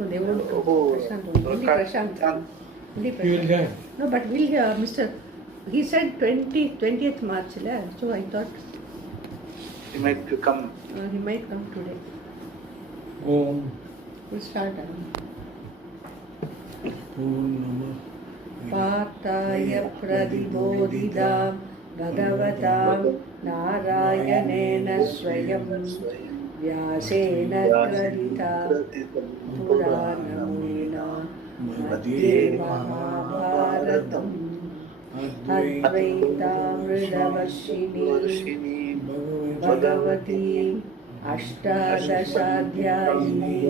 No, they won't come. Oh, Prashant only. Only Prashant. Only Prashant. No, but we'll hear Mr. He said 20th March, so I thought he might come. He might come today. Om. We'll start. Partaya pradibodhidam bhagavatam narayanena swayam vyasena kradita puranamuna madhye mahabharatam advaitamridavashini bhagavati ashtadashadhyayini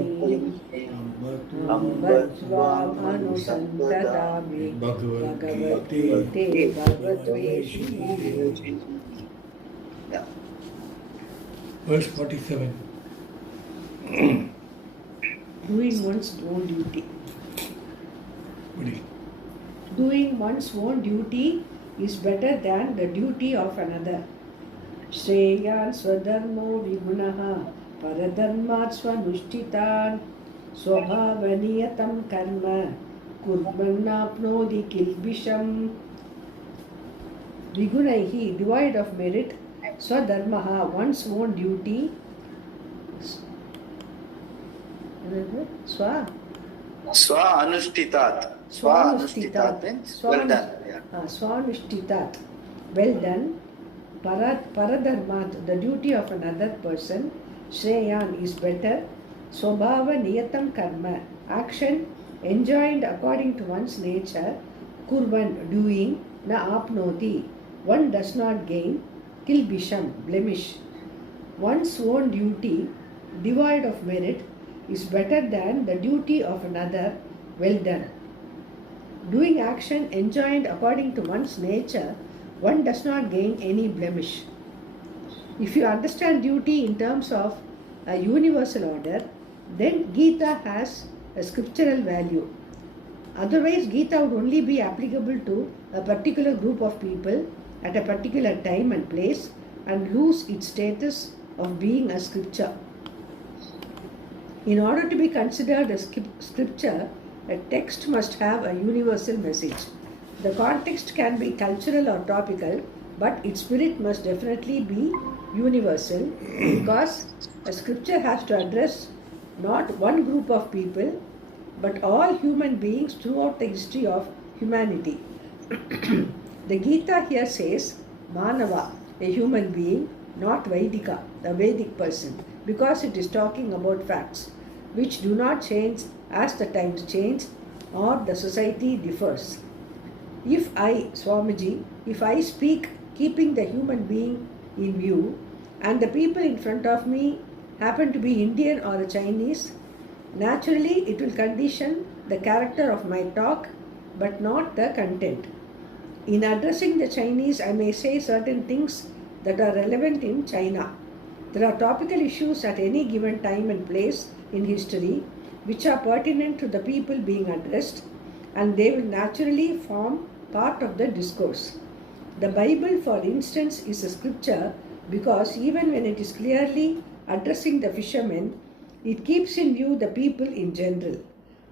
Ambajvamhanusantadami Bhagavate Te Bhagavatveshi. Verse 47. Doing one's own duty. Doing one's own duty is better than the duty of another. Shreyan swadharmo vigunaha paradharmat swanushthitan Swabhavaniyatam karma kurvannapnodi kilbisham. Vigunaihi, devoid of merit, swadharmaha, one's own duty. Swa Anushtitat. Anushtitat means well done. Swanushtitat, well done. Paradharmat, the duty of another person. Shreyan is better. Swabhava niyatam karma, action enjoined according to one's nature. Kurvan, doing. Na apnoti, one does not gain. Kilbisham, blemish. One's own duty, devoid of merit, is better than the duty of another. Well done. Doing action enjoined according to one's nature, one does not gain any blemish. If you understand duty in terms of a universal order, then Gita has a scriptural value. Otherwise, Gita would only be applicable to a particular group of people at a particular time and place and lose its status of being a scripture. In order to be considered a scripture, a text must have a universal message. The context can be cultural or topical, but its spirit must definitely be universal because a scripture has to address not one group of people, but all human beings throughout the history of humanity. The Gita here says Manava, a human being, not Vaidika, the Vedic person, because it is talking about facts which do not change as the times change or the society differs. If I speak keeping the human being in view and the people in front of me happen to be Indian or Chinese, naturally it will condition the character of my talk but not the content. In addressing the Chinese, I may say certain things that are relevant in China. There are topical issues at any given time and place in history which are pertinent to the people being addressed, and they will naturally form part of the discourse. The Bible, for instance, is a scripture because even when it is clearly addressing the fishermen, it keeps in view the people in general.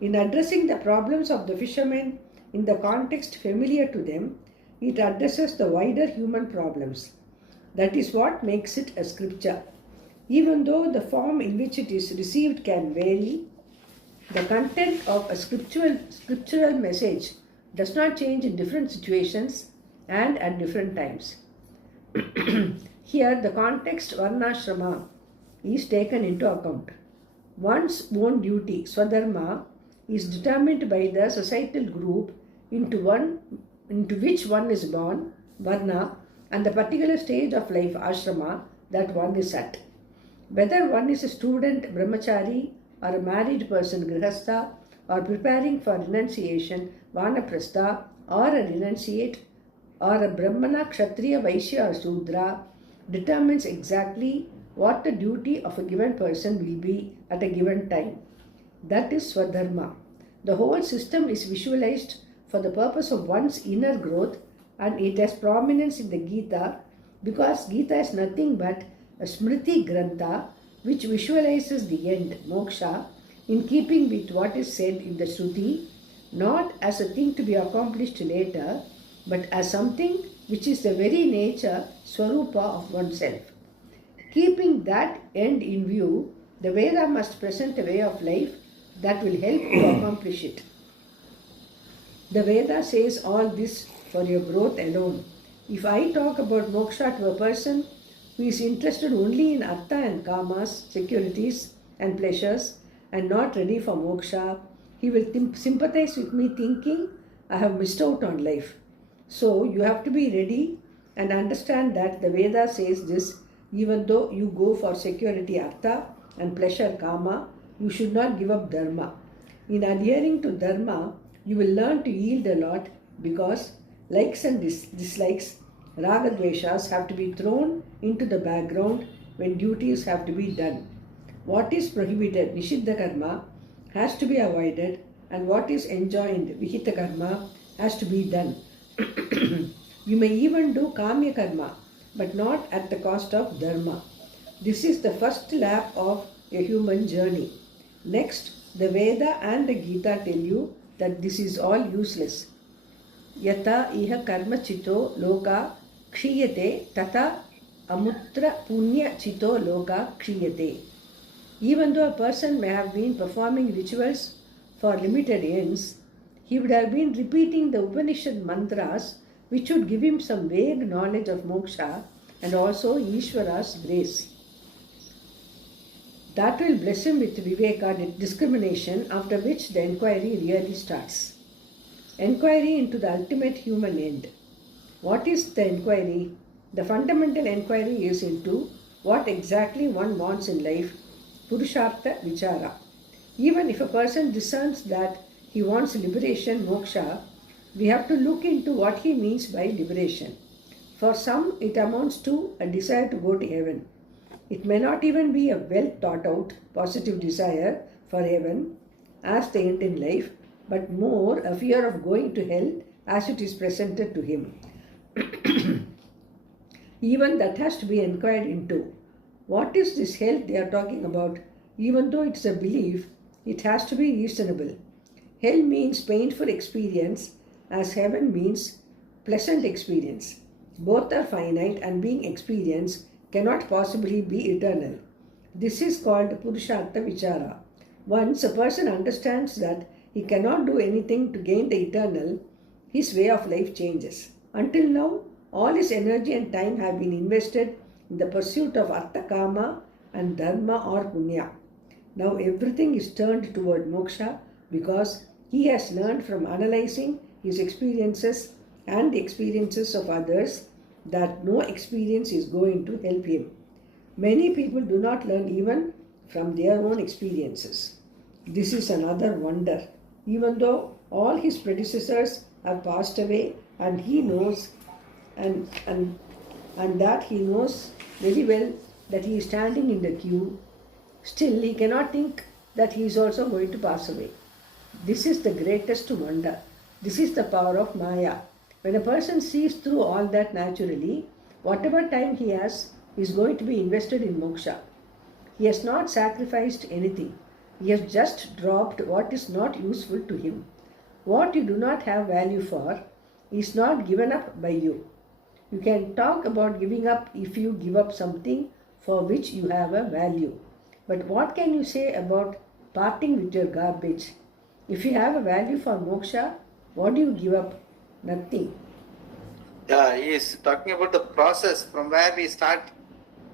In addressing the problems of the fishermen in the context familiar to them, it addresses the wider human problems. That is what makes it a scripture. Even though the form in which it is received can vary, the content of a scriptural message does not change in different situations and at different times. Here, the context Varnashrama is taken into account. One's own duty, Swadharma, is determined by the societal group into which one is born, Varna, and the particular stage of life, Ashrama, that one is at. Whether one is a student, Brahmachari, or a married person, Grihastha, or preparing for renunciation, Vanaprastha, or a renunciate, or a Brahmana, Kshatriya, Vaishya, or Sudra, determines exactly what the duty of a given person will be at a given time. That is Swadharma. The whole system is visualized for the purpose of one's inner growth, and it has prominence in the Gita because Gita is nothing but a Smriti Grantha which visualizes the end, moksha, in keeping with what is said in the Shruti, not as a thing to be accomplished later, but as something which is the very nature, Swarupa of oneself. Keeping that end in view, the Veda must present a way of life that will help to accomplish it. The Veda says all this for your growth alone. If I talk about moksha to a person who is interested only in artha and kamas, securities and pleasures, and not ready for moksha, he will sympathize with me thinking, I have missed out on life. So you have to be ready and understand that the Veda says this, even though you go for security artha and pleasure kama, you should not give up dharma. In adhering to dharma, you will learn to yield a lot because likes and dislikes, raga dveshas, have to be thrown into the background when duties have to be done. What is prohibited, nishiddha karma, has to be avoided, and what is enjoined, vihita karma, has to be done. You may even do kamya karma, but not at the cost of dharma. This is the first lap of a human journey. Next, the Veda and the Gita tell you that this is all useless. Yata iha karma chito loka kshiyate tata amutra punya chito loka kshiyate. Even though a person may have been performing rituals for limited ends, he would have been repeating the Upanishad mantras which would give him some vague knowledge of moksha and also Ishvara's grace. That will bless him with viveka, discrimination, after which the enquiry really starts. Enquiry into the ultimate human end. What is the enquiry? The fundamental enquiry is into what exactly one wants in life, Purushartha Vichara. Even if a person discerns that he wants liberation, moksha, we have to look into what he means by liberation. For some, it amounts to a desire to go to heaven. It may not even be a well thought out positive desire for heaven as the end in life, but more a fear of going to hell as it is presented to him. Even that has to be inquired into. What is this hell they are talking about? Even though it's a belief, it has to be reasonable. Hell means painful experience, as heaven means pleasant experience. Both are finite, and being experienced cannot possibly be eternal. This is called Purushartha Vichara. Once a person understands that he cannot do anything to gain the eternal, his way of life changes. Until now, all his energy and time have been invested in the pursuit of artha kama and dharma or punya. Now everything is turned toward moksha because he has learned from analyzing his experiences and the experiences of others that no experience is going to help him. Many people do not learn even from their own experiences. This is another wonder. Even though all his predecessors have passed away and he knows and that he knows very well that he is standing in the queue, still he cannot think that he is also going to pass away. This is the greatest wonder. This is the power of Maya. When a person sees through all that naturally, whatever time he has is going to be invested in moksha. He has not sacrificed anything. He has just dropped what is not useful to him. What you do not have value for is not given up by you. You can talk about giving up if you give up something for which you have a value. But what can you say about parting with your garbage? If you have a value for moksha, what do you give up? Nothing. Yeah, he is talking about the process from where we start,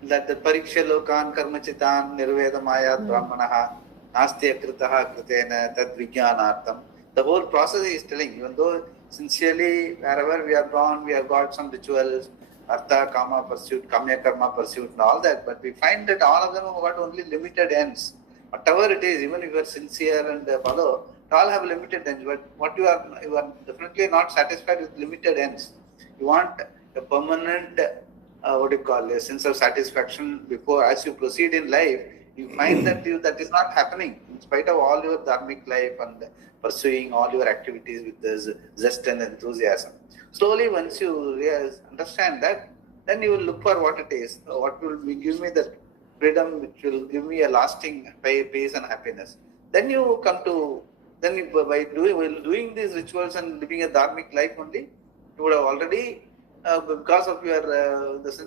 that the pariksha lokan karmachitan nirveda maya brahmanaha nastya kritaha kritena tad vijnanartham. The whole process he is telling, even though sincerely wherever we are born, we have got some rituals, artha, kama pursuit, kamya karma pursuit and all that, but we find that all of them have got only limited ends. Whatever it is, even if you are sincere and follow, all have limited ends, but what you are definitely not satisfied with limited ends. You want a permanent, a sense of satisfaction before, as you proceed in life, you find that that is not happening, in spite of all your dharmic life and pursuing all your activities with this zest and enthusiasm. Slowly, once you understand that, then you will look for what it is, what will give me the freedom which will give me a lasting peace and happiness. then you come to, then you, by doing these rituals and living a dharmic life only, you would have already, because of your,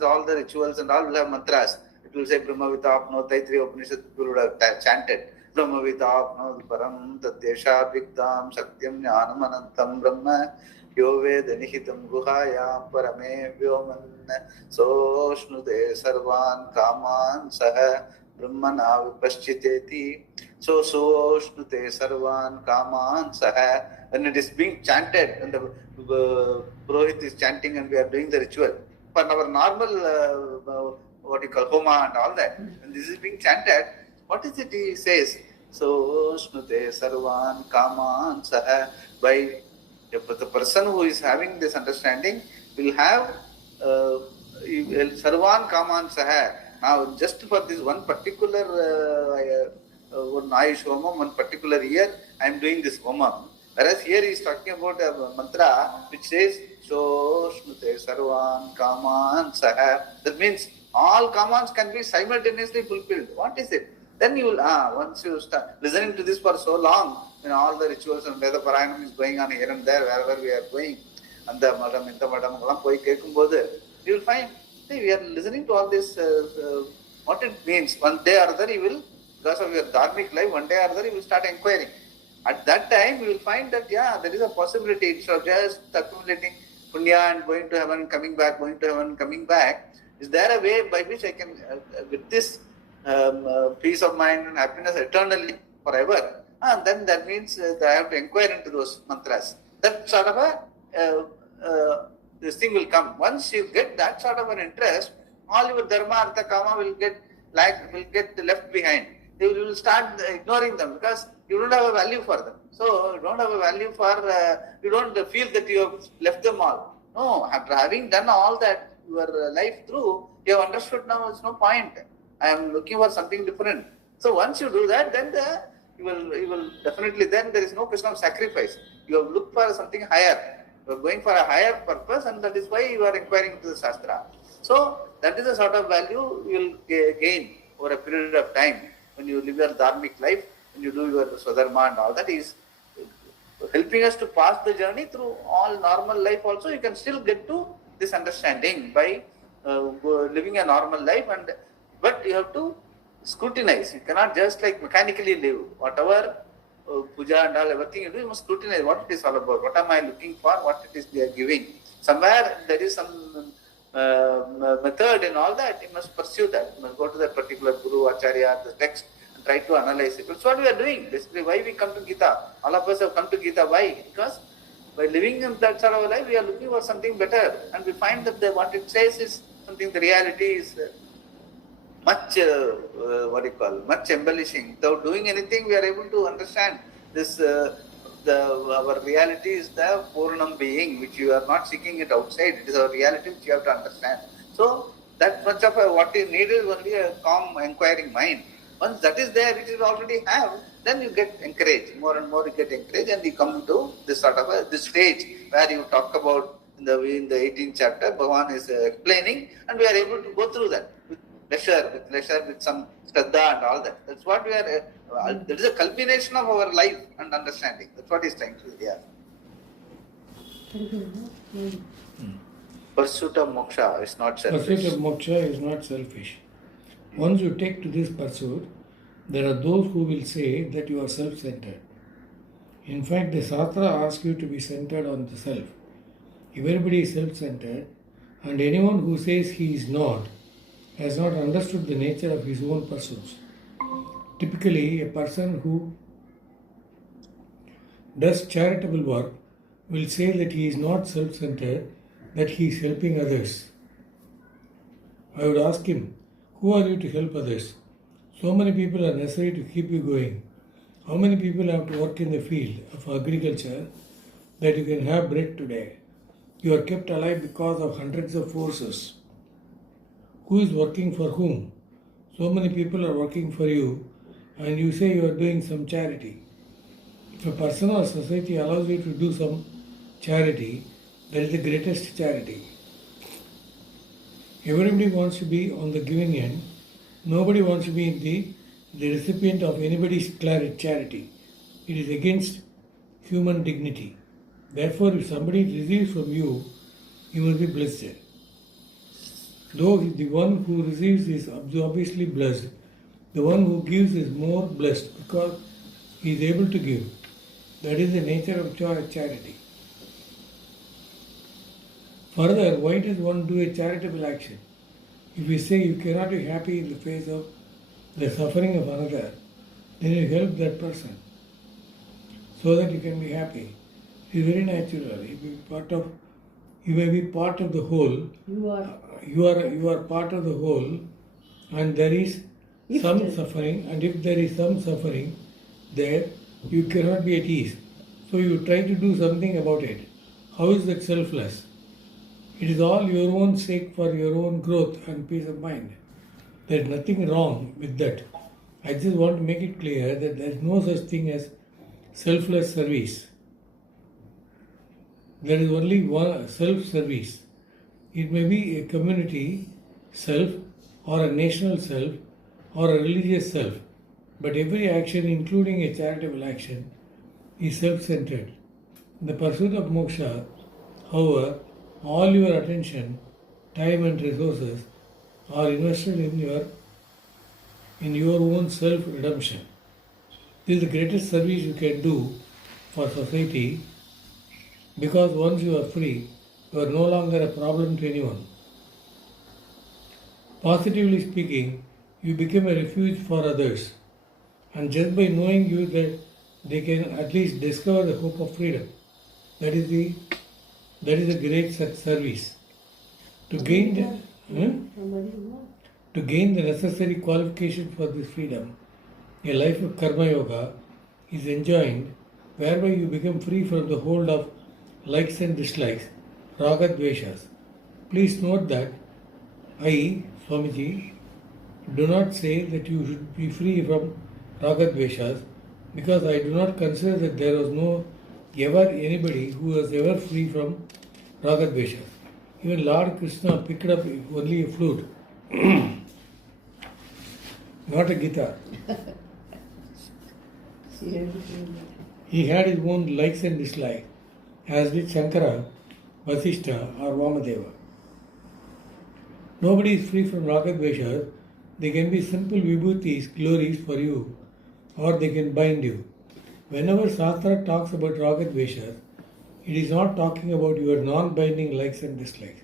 all the rituals and all will have mantras. It will say Brahma Vitapno, Taittiriya Upanishad, people would have chanted Brahma Vitapno, Param Tatyesha Viktam, Satyam Jnanam Anantam Brahma, Yo Veda Nihitam Guhayam Parame Vyoman, Soshnute Sarvan Kaman Saha Brahmana Vipaschiteti. So Soshnute Sarvan Kaman Saha. When it is being chanted and the Purohit is chanting and we are doing the ritual, for our normal what you call homa and all that, and this is being chanted, what is it he says? So Snute Sarvan Kaman Saha. By the person who is having this understanding will have Sarvan Kaman Saha. Now just for this one particular one Ayush Homam, one particular year, I am doing this Homam. Whereas here he is talking about a mantra which says, So Snute Sarvan Kaman Saha. That means all kamans can be simultaneously fulfilled. What is it? Then you will, once you start listening to this for so long, when all the rituals and Veda Parayanam is going on here and there, wherever we are going, and the madam, inta madam, you will find, see, we are listening to all this, what it means. One day or other you will, because of your dharmic life, one day or other you will start inquiring. At that time, you will find that, there is a possibility. Instead of just accumulating punya and going to heaven, coming back, going to heaven, coming back, is there a way by which I can, with this peace of mind and happiness eternally, forever? Then that means that I have to inquire into those mantras. That sort of a, this thing will come. Once you get that sort of an interest, all your dharma, artha, kama will get left behind. You will start ignoring them because you don't have a value for them. So you don't have a value for, you don't feel that you have left them all. No, after having done all that, your life through, you have understood now there's no point. I am looking for something different. So once you do that, then you will definitely, then there is no question of sacrifice. You have looked for something higher. You are going for a higher purpose, and that is why you are inquiring into the Shastra. So that is the sort of value you will gain over a period of time when you live your dharmic life, when you do your Swadharma and all that is helping us to pass the journey through all normal life also. You can still get to this understanding by living a normal life, but you have to scrutinize. You cannot just like mechanically live. Whatever puja and all, everything you do, you must scrutinize what it is all about. What am I looking for? What it is they are giving. Somewhere there is some method in all that. You must pursue that. You must go to that particular guru, acharya, the text, and try to analyze it. That's what we are doing. Basically, why we come to Gita. All of us have come to Gita. Why? Because by living in that sort of a life, we are looking for something better, and we find that what it says is something. The reality is much much embellishing. Without doing anything, we are able to understand this. Our reality is the Purnam being, which you are not seeking it outside. It is our reality which you have to understand. So that much of what is needed is only a calm, inquiring mind. Once that is there, which you already have, then you get encouraged. More and more you get encouraged, and you come to this sort of this stage where you talk about in the 18th chapter, Bhagavan is explaining, and we are able to go through that with leisure, with some shraddha and all that. That's what we are, that is a culmination of our life and understanding. That's what he's trying to do here. Pursuit of moksha is not selfish. Pursuit of moksha is not selfish. Once you take to this pursuit, there are those who will say that you are self-centered. In fact, the Shastra asks you to be centered on the self. If everybody is self-centered, and anyone who says he is not, has not understood the nature of his own pursuits. Typically, a person who does charitable work will say that he is not self-centered, that he is helping others. I would ask him, who are you to help others? So many people are necessary to keep you going. How many people have to work in the field of agriculture that you can have bread today? You are kept alive because of hundreds of forces. Who is working for whom? So many people are working for you, and you say you are doing some charity. If a person or society allows you to do some charity, that is the greatest charity. Everybody wants to be on the giving end. Nobody wants to be in the the recipient of anybody's charity. It is against human dignity. Therefore, if somebody receives from you, you must be blessed. Though the one who receives is obviously blessed, the one who gives is more blessed because he is able to give. That is the nature of charity. Further, why does one do a charitable action? If we say you cannot be happy in the face of the suffering of another, then you help that person so that you can be happy. It is very natural. You may be part of the whole. You are part of the whole, and there is some suffering. And if there is some suffering there, you cannot be at ease. So you try to do something about it. How is that selfless? It is all your own sake for your own growth and peace of mind. There is nothing wrong with that. I just want to make it clear that there is no such thing as selfless service. There is only one self-service. It may be a community self or a national self or a religious self, but every action, including a charitable action, is self-centered. In the pursuit of moksha, however, all your attention, time and resources are invested in your own self-redemption. This is the greatest service you can do for society, because once you are free, you are no longer a problem to anyone. Positively speaking, you become a refuge for others, and just by knowing you that they can at least discover the hope of freedom. That is a great service. To gain the necessary qualification for this freedom, a life of karma yoga is enjoined, whereby you become free from the hold of likes and dislikes, raga dveshas. Please note that I, Swamiji, do not say that you should be free from raga dveshas, because I do not consider that there was no ever anybody who was ever free from raga dveshas. Even Lord Krishna picked up only a flute, not a guitar. He had his own likes and dislikes, as did Shankara, Vasishtha or Vamadeva. Nobody is free from raga dveshas. They can be simple vibhutis, glories for you, or they can bind you. Whenever Shastra talks about raga dveshas, it is not talking about your non-binding likes and dislikes.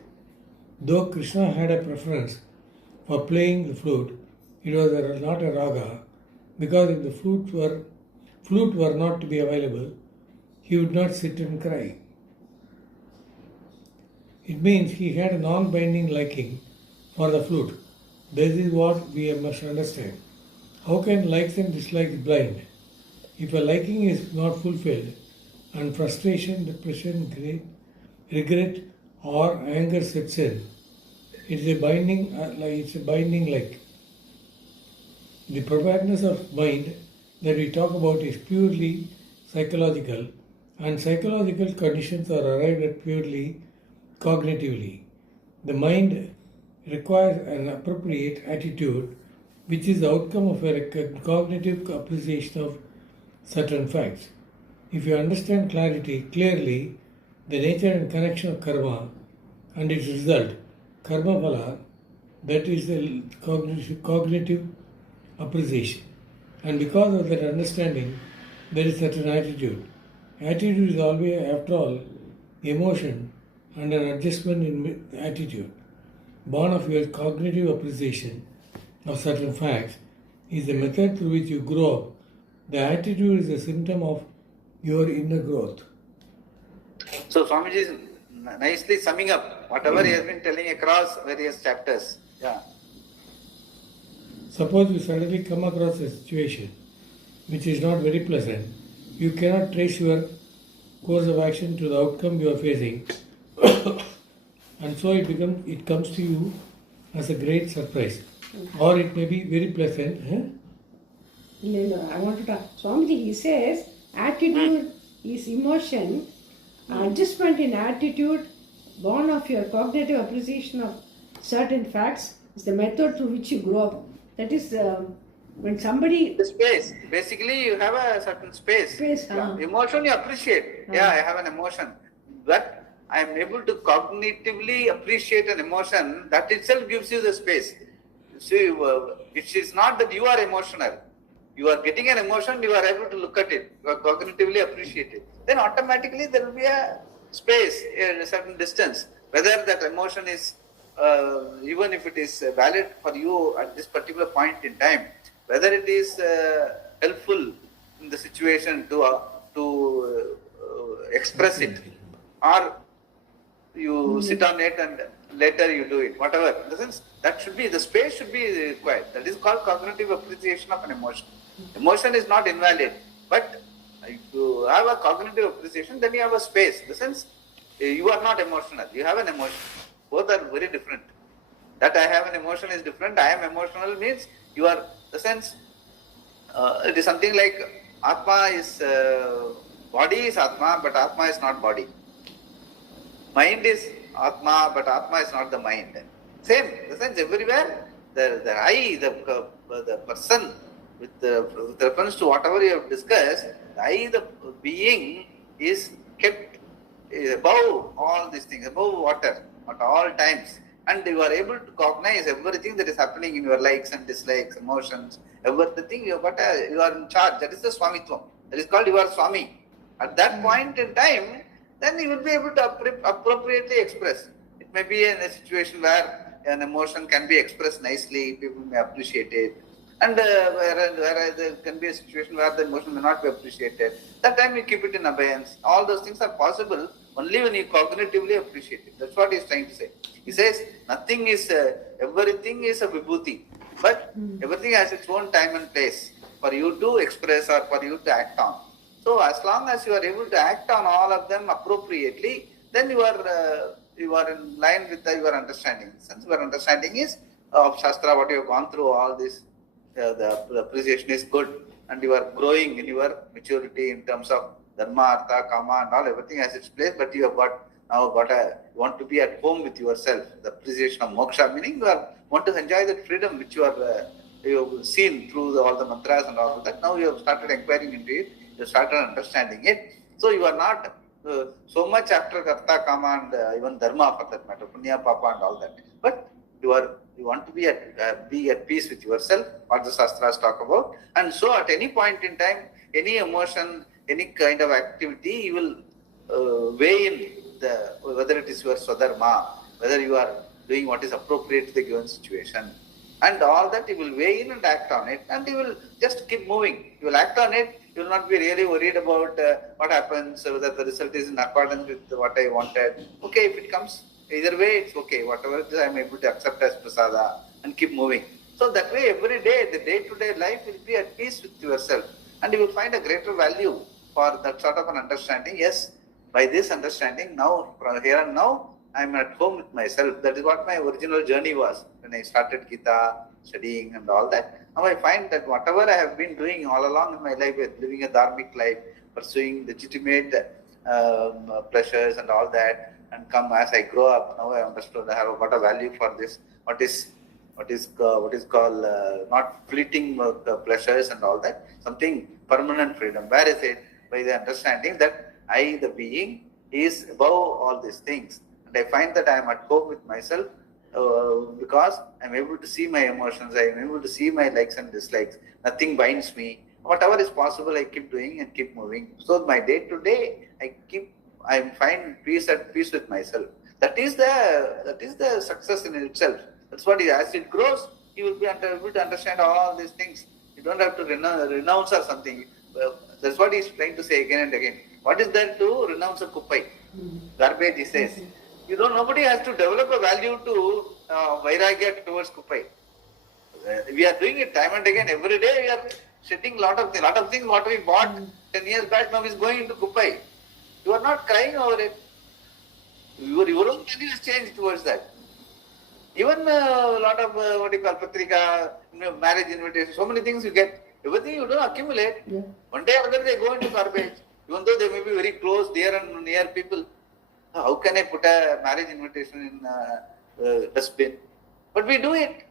Though Krishna had a preference for playing the flute, it was not a raga, because if the flute were not to be available, he would not sit and cry. It means he had a non-binding liking for the flute. This is what we must understand. How can likes and dislikes blind? If a liking is not fulfilled, and frustration, depression, regret or anger sets in, it's a binding like. The preparedness of mind that we talk about is purely psychological, and psychological conditions are arrived at purely cognitively. The mind requires an appropriate attitude, which is the outcome of a cognitive appreciation of certain facts. If you understand clearly the nature and connection of karma and its result, karma phala, that is the cognitive appreciation. And because of that understanding, there is certain attitude. Attitude is always, after all, emotion and an adjustment in attitude. Born of your cognitive appreciation of certain facts is the method through which you grow up. The attitude is a symptom of your inner growth. So Swamiji is nicely summing up whatever he has been telling across various chapters. Yeah. Suppose you suddenly come across a situation which is not very pleasant. You cannot trace your course of action to the outcome you are facing, and so it comes to you as a great surprise, or it may be very pleasant. I want to talk. Swamiji, he says attitude is emotion, adjustment in attitude, born of your cognitive appreciation of certain facts, is the method through which you grow up. That is When somebody The space. Basically, you have a certain space. Emotion you appreciate. Yeah, I have an emotion. But I am able to cognitively appreciate an emotion. That itself gives you the space. See, it is not that you are emotional. You are getting an emotion, you are able to look at it. You are cognitively appreciate it. Then automatically there will be a space, a certain distance. Whether that emotion is, even if it is valid for you at this particular point in time, whether it is helpful in the situation to express it, or you sit on it and later you do it, whatever. In the sense, that should be, the space should be required. That is called cognitive appreciation of an emotion. Emotion is not invalid, but if you have a cognitive appreciation, then you have a space. In the sense, you are not emotional, you have an emotion. Both are very different. That I have an emotion is different. I am emotional means you are, the sense, it is something like Atma is, body is Atma, but Atma is not body. Mind is Atma, but Atma is not the mind. Same, in the sense everywhere, the I, the person, with reference to whatever you have discussed, the I, the being, is kept above all these things, above water at all times. And you are able to cognize everything that is happening in your likes and dislikes, emotions, everything. You are in charge. That is the Swamitvam. That is called you are Swami. At that point in time, then you will be able to appropriately express. It may be in a situation where an emotion can be expressed nicely, people may appreciate it. And whereas there can be a situation where the emotion may not be appreciated. That time you keep it in abeyance. All those things are possible only when you cognitively appreciate it. That's what he is trying to say. He says nothing is, everything is a vibhuti, but everything has its own time and place for you to express or for you to act on. So as long as you are able to act on all of them appropriately, then you are in line with your understanding. Since your understanding is of Shastra, what you have gone through, all this, the appreciation is good, and you are growing in your maturity in terms of Dharma, Artha, Kama, and all, everything has its place, but you have you want to be at home with yourself. The appreciation of moksha, meaning you want to enjoy that freedom which you have seen through all the mantras and all of that. Now you have started inquiring into it, you have started understanding it. So you are not so much after Karta, Kama, and even Dharma for that matter, Punya, Papa, and all that. But you want to be at peace with yourself, what the Shastras talk about. And so at any point in time, any emotion, any kind of activity, you will weigh in whether it is your Swadharma, whether you are doing what is appropriate to the given situation. And all that you will weigh in and act on it, and you will just keep moving. You will act on it, you will not be really worried about what happens, whether the result is in accordance with what I wanted. Okay, if it comes, either way it's okay. Whatever it is, I am able to accept as prasada and keep moving. So that way every day, the day-to-day life will be at peace with yourself, and you will find a greater value for that sort of an understanding. Yes, by this understanding, now, from here and now, I am at home with myself. That is what my original journey was when I started Gita, studying and all that. Now I find that whatever I have been doing all along in my life, living a dharmic life, pursuing legitimate pleasures and all that, and come as I grow up, now I understood I have got a value for this. What is called not fleeting pleasures and all that, something permanent freedom. Where is it? By the understanding that I, the being, is above all these things. And I find that I am at home with myself because I am able to see my emotions, I am able to see my likes and dislikes. Nothing binds me. Whatever is possible, I keep doing and keep moving. So my day to day, I find peace with myself. That is the success in itself. That's what as it grows, you will be able to understand all these things. You don't have to renounce or something. That's what he's trying to say again and again. What is there to renounce a kuppai? Garbage, he says. Nobody has to develop a value to vairagya towards kuppai. We are doing it time and again. Every day we are shedding lot of things what we bought 10 years back now is going into kuppai. You are not crying over it. Your own value has changed towards that. Even a lot of patrika, marriage invitation, so many things you get. Everything you don't accumulate. Yeah. One day or other they go into garbage. Even though they may be very close, dear and near people. How can I put a marriage invitation in dustbin? But we do it.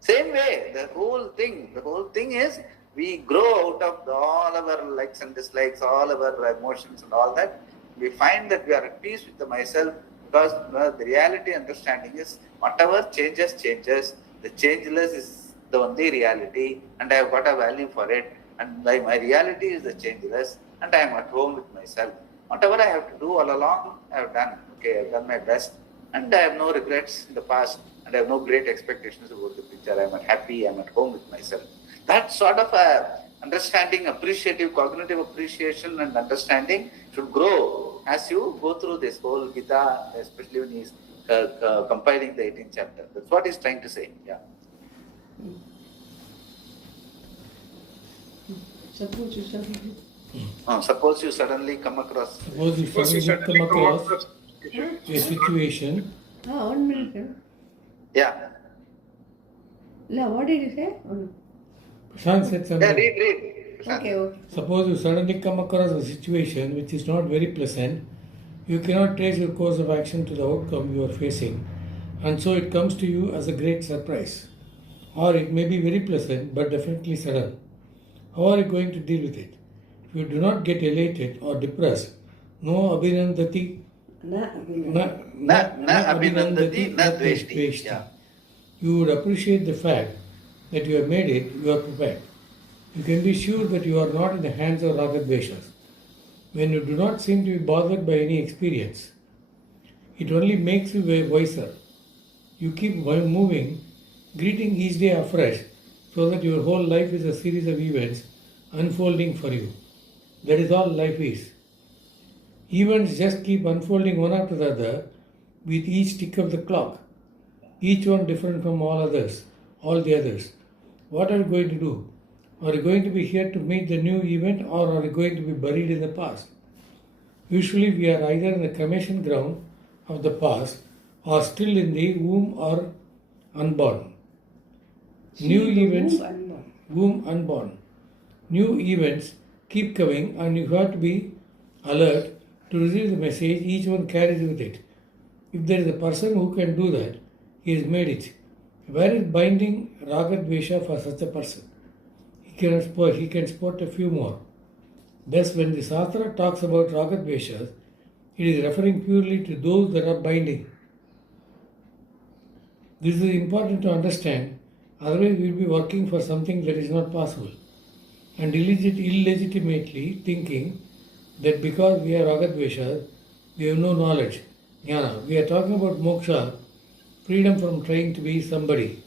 Same way, the whole thing is we grow out of all our likes and dislikes, all our emotions and all that. We find that we are at peace with the myself because the reality understanding is whatever changes. The changeless is the only reality, and I have got a value for it. And my reality is the changeless, and I am at home with myself. Whatever I have to do all along, I have done. Okay, I have done my best, and I have no regrets in the past, and I have no great expectations about the future. I am happy, I am at home with myself. That sort of understanding, appreciative, cognitive appreciation and understanding should grow as you go through this whole Gita, especially when he is compiling the 18th chapter. That's what he's trying to say. Yeah. Suppose you suddenly Suppose you suddenly come across. Suppose you suddenly come across a situation. 1 minute. Yeah. What did you say? Prashant said something. Yeah, read. Okay. Suppose you suddenly come across a situation which is not very pleasant, you cannot trace your course of action to the outcome you are facing, and so it comes to you as a great surprise. Or it may be very pleasant but definitely sudden. How are you going to deal with it? If you do not get elated or depressed, no abhinandati, Na abhinandati, na dveshti. Yeah. You would appreciate the fact that you have made it, you are prepared. You can be sure that you are not in the hands of ragadveshas. When you do not seem to be bothered by any experience, it only makes you wiser. You keep moving, greeting each day afresh, so that your whole life is a series of events unfolding for you. That is all life is. Events just keep unfolding one after the other with each tick of the clock, each one different from all the others. What are you going to do? Are you going to be here to meet the new event, or are you going to be buried in the past? Usually we are either in the cremation ground of the past or still in the womb or unborn. Womb unborn. New events keep coming, and you have to be alert to receive the message each one carries with it. If there is a person who can do that, he has made it. Where is binding ragadvesha for such a person? He can spot a few more. Thus, when the Shastra talks about ragadveshas, it is referring purely to those that are binding. This is important to understand, otherwise we will be working for something that is not possible, and illegitimately thinking that because we are ragadveshas, we have no knowledge, jnana. We are talking about moksha, freedom from trying to be somebody.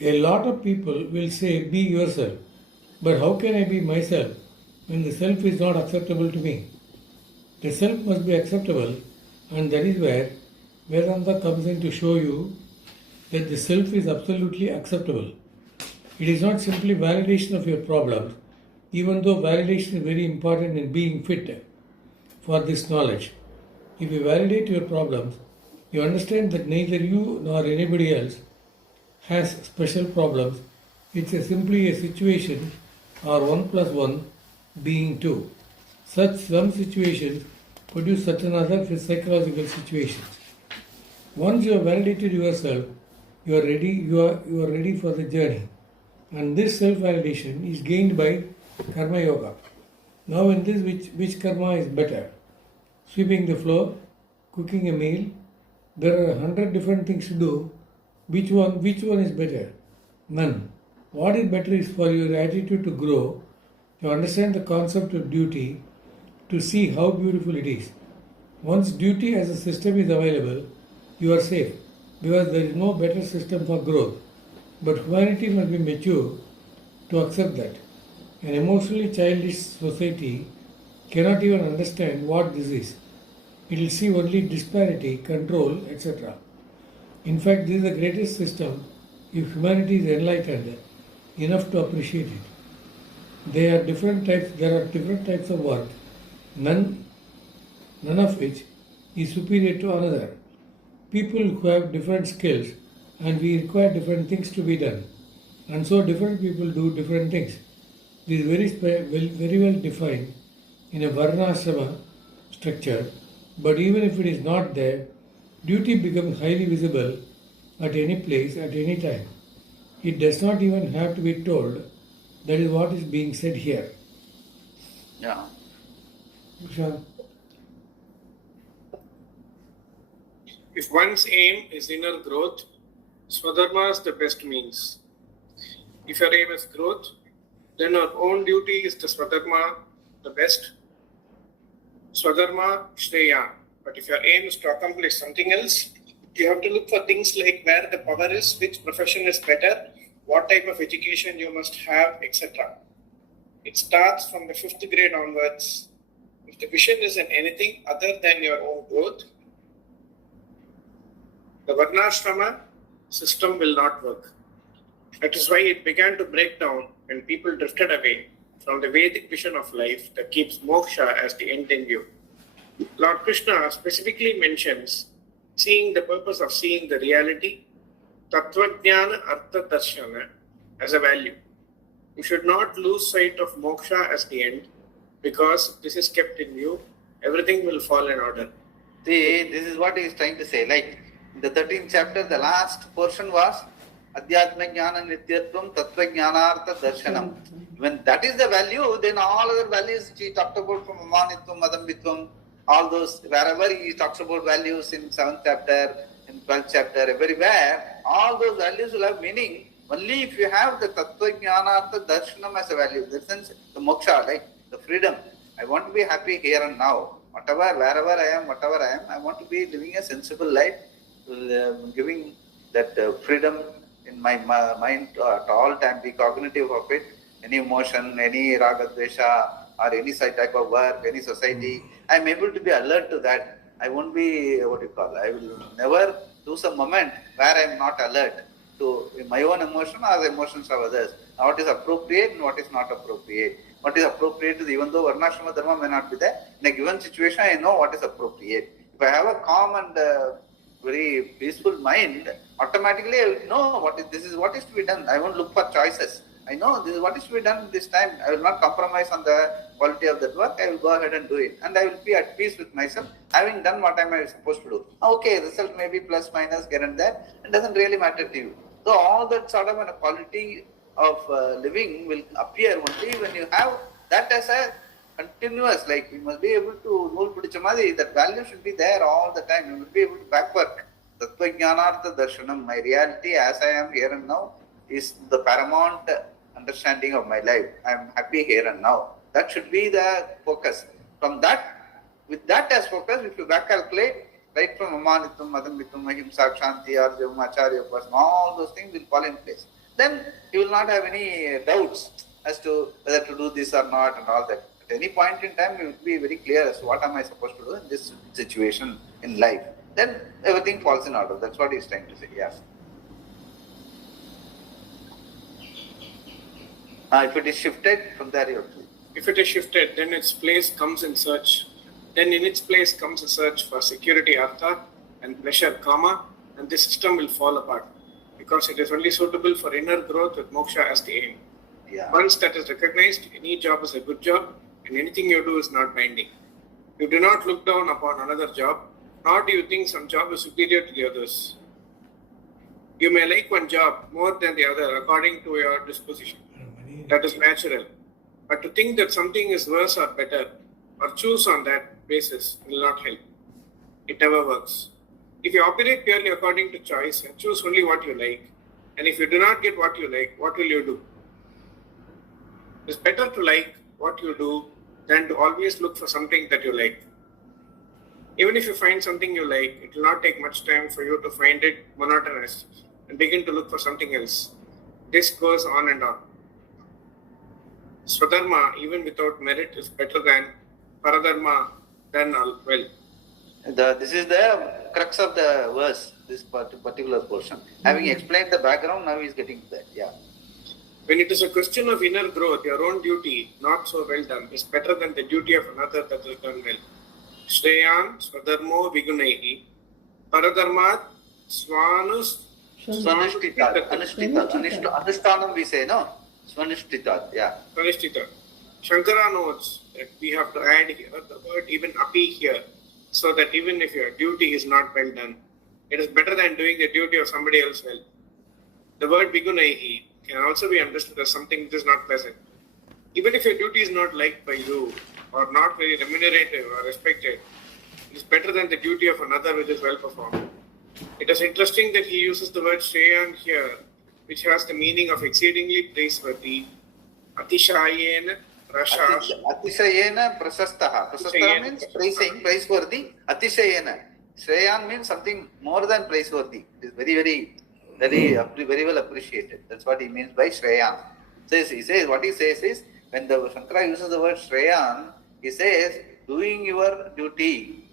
A lot of people will say, be yourself. But how can I be myself when the self is not acceptable to me? The self must be acceptable, and that is where Vedanta comes in to show you that the self is absolutely acceptable. It is not simply validation of your problems, even though validation is very important in being fit for this knowledge. If you validate your problems, you understand that neither you nor anybody else has special problems. It's simply a situation, or 1 plus 1 being 2. Some situations produce certain other psychological situations. Once you have validated yourself, you are ready for the journey. And this self-validation is gained by karma yoga. Now in this, which karma is better? Sweeping the floor, cooking a meal. There are 100 different things to do. Which one is better? None. What is better is for your attitude to grow, to understand the concept of duty, to see how beautiful it is. Once duty as a system is available, you are safe, because there is no better system for growth. But humanity must be mature to accept that. An emotionally childish society cannot even understand what this is. It will see only disparity, control, etc. In fact, this is the greatest system if humanity is enlightened enough to appreciate it. There are different types of work, none of which is superior to another. People who have different skills, and we require different things to be done. And so different people do different things. This is very well defined in a varnashrama structure, but even if it is not there, duty becomes highly visible at any place, at any time. It does not even have to be told. That is what is being said here. Yeah. Vishal? If one's aim is inner growth, Swadharma is the best means. If your aim is growth, then our own duty is the Swadharma, the best. Swadharma Shreya. But if your aim is to accomplish something else, you have to look for things like where the power is, which profession is better, what type of education you must have, etc. It starts from the 5th grade onwards. If the vision is in anything other than your own growth, the Varnashrama system will not work. That is why it began to break down when people drifted away from the Vedic vision of life that keeps moksha as the end in view. Lord Krishna specifically mentions seeing the purpose of seeing the reality, Tattvajnana Artha Darshana, as a value. You should not lose sight of moksha as the end, because this is kept in view, everything will fall in order. See, this is what he is trying to say. Like in the 13th chapter, the last portion was Adhyatma Jnana Nityatvam Tattva Jnanartha Darshanam. When that is the value, then all other values he talked about from Amanitvam, Madambitvam, all those, wherever he talks about values in 7th chapter, in 12th chapter, everywhere, all those values will have meaning only if you have the Tattva Jnanartha Darshanam as a value. In the sense, the moksha, like the freedom. I want to be happy here and now. Whatever, wherever I am, whatever I am, I want to be living a sensible life, giving that freedom in my mind at all time, be cognitive of it, any emotion, any raga, dvesha, or any type of work, any society, I am able to be alert to that. I won't be, I will never lose a moment where I am not alert to my own emotion or the emotions of others. What is appropriate and what is not appropriate. What is appropriate is, even though Varnashrama Dharma may not be there, in a given situation I know what is appropriate. If I have a calm and very peaceful mind, automatically I will know this is what is to be done. I won't look for choices. I know this is what is to be done this time. I will not compromise on the quality of that work. I will go ahead and do it. And I will be at peace with myself, having done what I am supposed to do. Okay, result may be plus, minus, here and there. It doesn't really matter to you. So all that sort of a quality of living will appear only when you have that as a continuous, like you must be able to, Nool Pudichamadhi, that value should be there all the time. You will be able to backwork. Tattva Jnanartha Darshanam, my reality as I am here and now is the paramount understanding of my life. I am happy here and now. That should be the focus. From that, with that as focus, if you back calculate, right from Amanitvam, Madambitvam, Ahimsa, Kshanti, Arjam, Acharya, Upasana, all those things will fall in place. Then you will not have any doubts as to whether to do this or not and all that. At any point in time, you will be very clear as to what am I supposed to do in this situation in life. Then everything falls in order. That's what he is trying to say. Yes. If it is shifted, from there you have to. If it is shifted, then its place comes in search. Then in its place comes a search for security, artha, and pleasure, kama, and the system will fall apart. Because it is only suitable for inner growth with moksha as the aim. Yeah. Once that is recognized, any job is a good job, and anything you do is not binding. You do not look down upon another job, nor do you think some job is superior to the others. You may like one job more than the other according to your disposition. That is natural. But to think that something is worse or better, or choose on that basis, will not help. It never works. If you operate purely according to choice and choose only what you like, and if you do not get what you like, what will you do? It's better to like what you do than to always look for something that you like. Even if you find something you like, it will not take much time for you to find it monotonous and begin to look for something else. This goes on and on. Swadharma, even without merit, is better than Paradharma done well. This is the crux of the verse, this particular portion. Having explained the background, now he is getting to that. Yeah. When it is a question of inner growth, your own duty, not so well done, is better than the duty of another that is done well. Shreyan Swadharmo Vigunaihi Paradharmat Swanishtitat. Anushthanam we say, no? Swanishtitat, yeah. Swanishtitat. Shankara notes that we have to add here the word even api here, so that even if your duty is not well done, It is better than doing the duty of somebody else well. The word vigunaihi can also be understood as something which is not pleasant. Even if your duty is not liked by you or not very remunerative or respected, it is better than the duty of another which is well performed. It is interesting that he uses the word Shreyan here, which has the meaning of exceedingly praiseworthy, Atishayena Rasha. Atishayena prasastaha. Prasastaha means praising, praiseworthy. Atishayena. Shreyan means something more than praiseworthy. It is very well appreciated. That's what he means by Shreyan. What he says is, when the Shankara uses the word Shreyan, he says, doing your duty,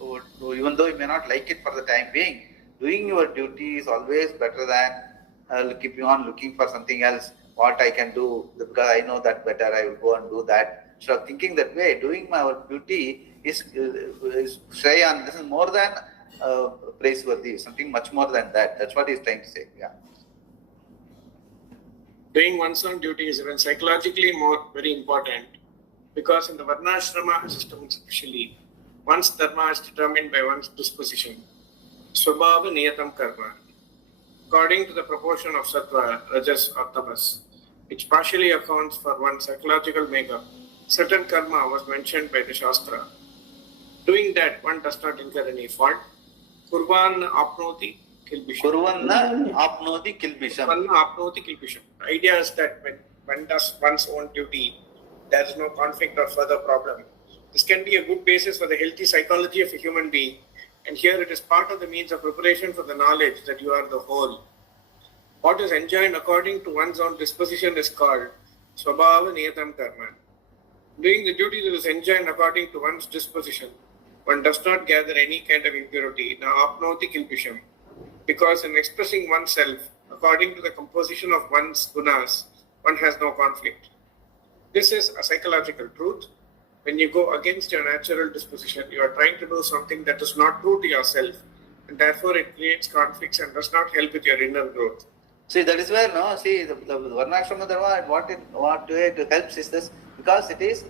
even though you may not like it for the time being, doing your duty is always better than keeping on looking for something else, what I can do, because I know that better, I will go and do that. So thinking that way, doing my duty is Shreyan. This is more than praiseworthy, something much more than that. That's what he's trying to say. Yeah. Doing one's own duty is even psychologically very important, because in the Varnashrama system especially, one's dharma is determined by one's disposition. Swabhava niyatam karma, according to the proportion of sattva, rajas or tamas, which partially accounts for one's psychological makeup. Certain karma was mentioned by the Shastra. Doing that, one does not incur any fault. Kurvan apnoti kilbisham. Kurvanna apnoti kilbisham. Kurvanna apnoti kilbisham. The idea is that when one does one's own duty, there is no conflict or further problem. This can be a good basis for the healthy psychology of a human being, and here it is part of the means of preparation for the knowledge that you are the whole. What is enjoined according to one's own disposition is called Swabhava niyatam karma. Doing the duty that is enjoined according to one's disposition, one does not gather any kind of impurity, na apnoti kilpisham, because in expressing oneself according to the composition of one's gunas, one has no conflict. This is a psychological truth. When you go against your natural disposition, you are trying to do something that is not true to yourself, and therefore it creates conflicts and does not help with your inner growth. See, that is where, the Varnashrama Dharma, what it helps is this, because it is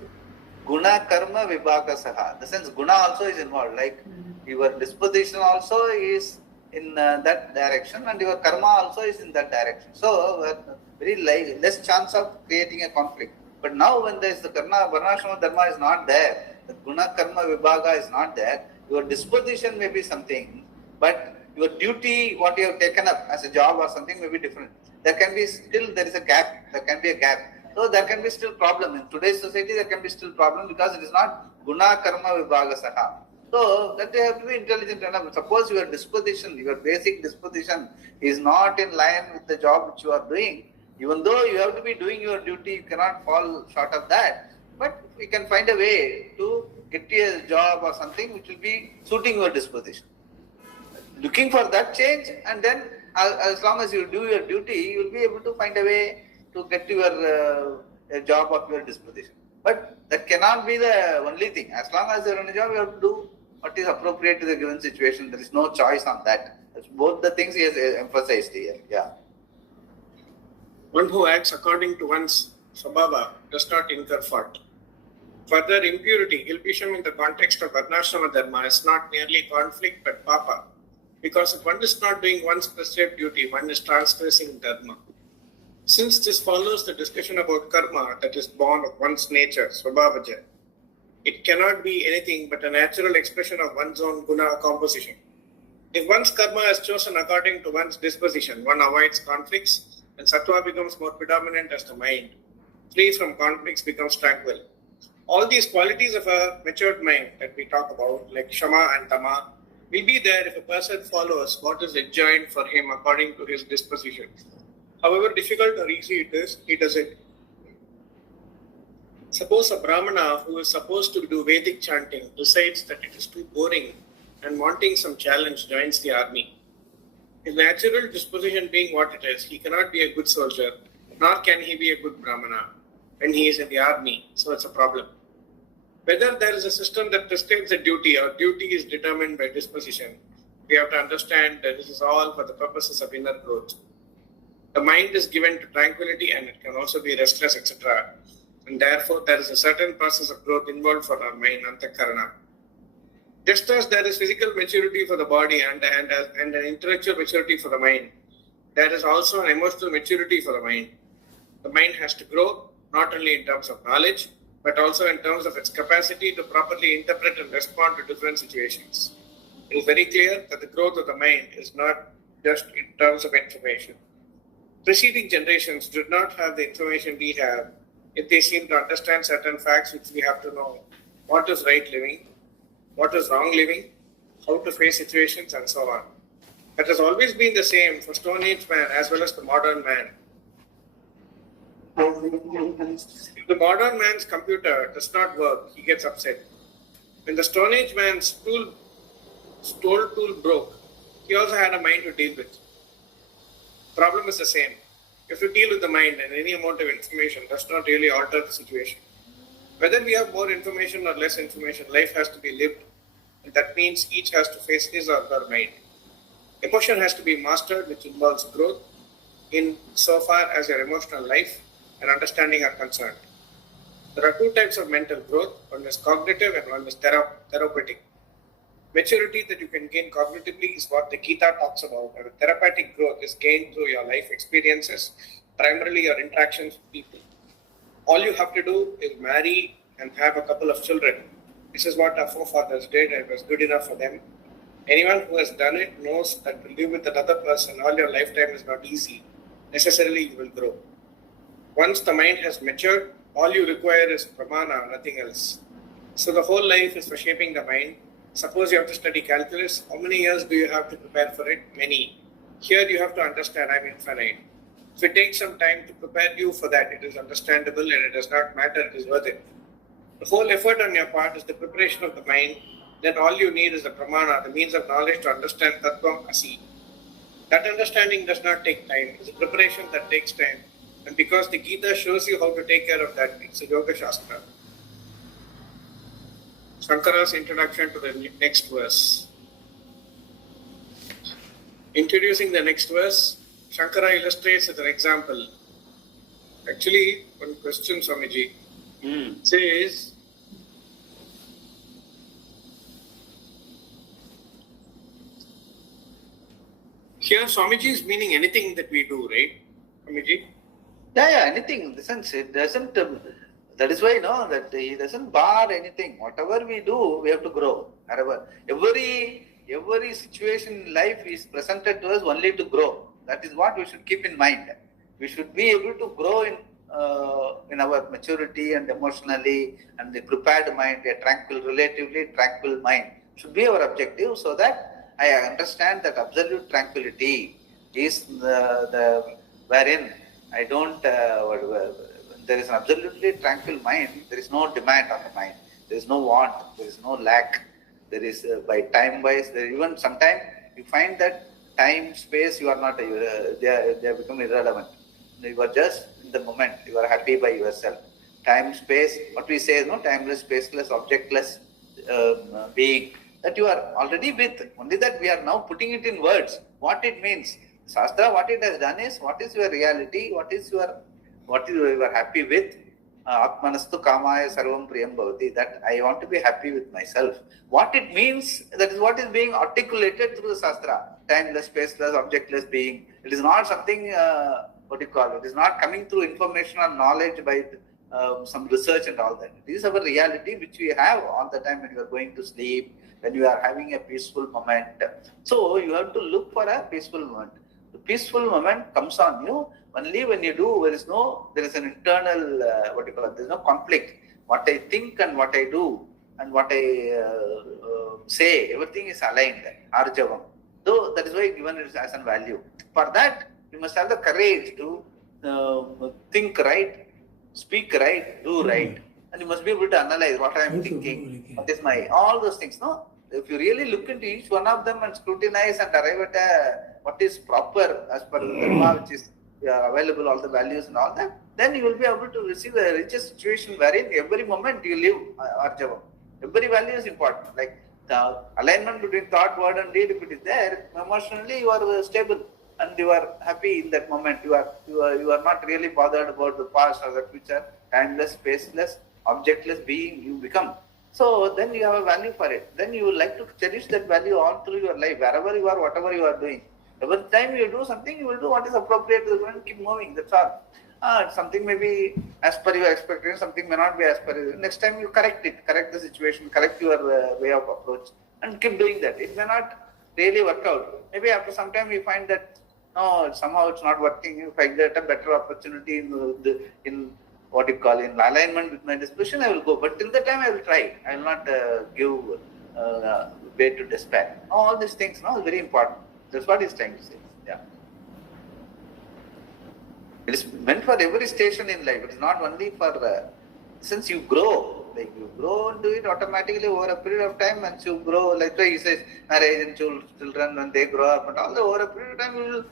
guna karma vibhaka saha. The sense guna also is involved, like your disposition also is in that direction, and your karma also is in that direction. So, very less chance of creating a conflict. But now when there is the Varnashrama Dharma is not there, the guna karma vibhaga is not there, your disposition may be something, but your duty, what you have taken up as a job or something may be different. There is a gap, there can be a gap. So there can be still problem. In today's society, there can be still problem because it is not guna karma vibhaga saha. So that you have to be intelligent enough. Suppose your disposition, your basic disposition is not in line with the job which you are doing. Even though you have to be doing your duty, you cannot fall short of that. But you can find a way to get a job or something which will be suiting your disposition. Looking for that change, and then as long as you do your duty, you will be able to find a way to get to your a job of your disposition. But that cannot be the only thing. As long as you are in a job, you have to do what is appropriate to the given situation. There is no choice on that. That's both the things he has emphasized here. Yeah. One who acts according to one's swabhava does not incur fault. Further, impurity, kilpisham in the context of Varnashrama Dharma is not merely conflict but papa. Because if one is not doing one's prescribed duty, one is transgressing dharma. Since this follows the discussion about karma that is born of one's nature, swabhavaja, it cannot be anything but a natural expression of one's own guna composition. If one's karma is chosen according to one's disposition, one avoids conflicts and sattva becomes more predominant as the mind. Free from conflicts becomes tranquil. All these qualities of a matured mind that we talk about, like shama and tama, will be there if a person follows what is enjoined for him according to his disposition. However difficult or easy it is, he does it. Suppose a Brahmana who is supposed to do Vedic chanting decides that it is too boring and wanting some challenge joins the army. His natural disposition being what it is, he cannot be a good soldier, nor can he be a good Brahmana when he is in the army, so it's a problem. Whether there is a system that prescribes a duty or duty is determined by disposition, we have to understand that this is all for the purposes of inner growth. The mind is given to tranquility and it can also be restless, etc. And therefore, there is a certain process of growth involved for our mind, antakarana. Just as there is physical maturity for the body and an intellectual maturity for the mind, there is also an emotional maturity for the mind. The mind has to grow not only in terms of knowledge, but also in terms of its capacity to properly interpret and respond to different situations. It is very clear that the growth of the mind is not just in terms of information. Preceding generations did not have the information we have, yet they seem to understand certain facts which we have to know. What is right living? What is wrong living? How to face situations and so on. That has always been the same for Stone Age man as well as the modern man. If the modern man's computer does not work, he gets upset. When the Stone Age man's tool broke, he also had a mind to deal with. Problem is the same. You have to deal with the mind, and any amount of information does not really alter the situation. Whether we have more information or less information, life has to be lived, and that means each has to face his or her mind. Emotion has to be mastered, which involves growth in so far as your emotional life and understanding are concerned. There are two types of mental growth. One is cognitive and one is therapeutic. Maturity that you can gain cognitively is what the Gita talks about, and therapeutic growth is gained through your life experiences, primarily your interactions with people. All you have to do is marry and have a couple of children. This is what our forefathers did, and it was good enough for them. Anyone who has done it knows that to live with another person all your lifetime is not easy. Necessarily, you will grow. Once the mind has matured, all you require is pramana, nothing else. So the whole life is for shaping the mind. Suppose you have to study calculus. How many years do you have to prepare for it? Many. Here you have to understand I'm infinite. If it takes some time to prepare you for that, it is understandable and it does not matter, it is worth it. The whole effort on your part is the preparation of the mind. Then all you need is the pramana, the means of knowledge to understand Tattvam Asi. That understanding does not take time. It's a preparation that takes time. And because the Gita shows you how to take care of that, it's a Yoga Shastra. Shankara's introduction to the next verse. Introducing the next verse, Shankara illustrates with an example. Actually, one question, Swamiji, says, here Swamiji is meaning anything that we do, right, Swamiji? Yeah, anything. In the sense, it doesn't. That is why, that he doesn't bar anything. Whatever we do, we have to grow. Every situation in life is presented to us only to grow. That is what we should keep in mind. We should be able to grow in our maturity and emotionally, and the prepared mind, a relatively tranquil mind should be our objective, so that I understand that absolute tranquility is the wherein I don't. There is an absolutely tranquil mind. There is no demand on the mind. There is no want. There is no lack. There is by time wise. There even sometimes you find that time, space, you are not. They have become irrelevant. You are just in the moment. You are happy by yourself. Time, space. What we say is timeless, spaceless, objectless being that you are already with. Only that we are now putting it in words. What it means. Shastra, what it has done is, what is your reality? What is you are happy with? Atmanastu kamaya sarvam priyam bhavati. That I want to be happy with myself. What it means, that is what is being articulated through the Shastra. Timeless, spaceless, objectless being. It is not something, it is not coming through information or knowledge by some research and all that. It is our reality which we have all the time when you are going to sleep, when you are having a peaceful moment. So you have to look for a peaceful moment. The peaceful moment comes on you only when you do. There is an internal, there is no conflict. What I think and what I do and what I say, everything is aligned, arjavam. Though that is why given it as a value. For that, you must have the courage to think right, speak right, do right. And you must be able to analyze what I am thinking, what is all those things. If you really look into each one of them and scrutinize and arrive at what is proper as per the dharma, which is available, all the values and all that, then you will be able to receive a richer situation wherein every moment you live arjavam. Every value is important. Like the alignment between thought, word and deed, if it is there, emotionally you are stable and you are happy in that moment. You are not really bothered about the past or the future. Timeless, spaceless, objectless being you become. So then you have a value for it. Then you will like to cherish that value all through your life, wherever you are, whatever you are doing. Every time you do something, you will do what is appropriate to the and keep moving. That's all. Something may be as per your expectation, something may not be as per your. Next time you correct it, correct the situation, correct your way of approach, and keep doing that. It may not really work out. Maybe after some time you find that no, somehow it's not working. If I get a better opportunity in what you call in alignment with my disposition, I will go. But till the time I will try. I will not give way to despair. All these things now is very important. That's what he's trying to say. Yeah. It is meant for every station in life. It is not only for since you grow. Like you grow into it automatically over a period of time. Once you grow, like he says, marriage and children when they grow up, and all the over a period of time you will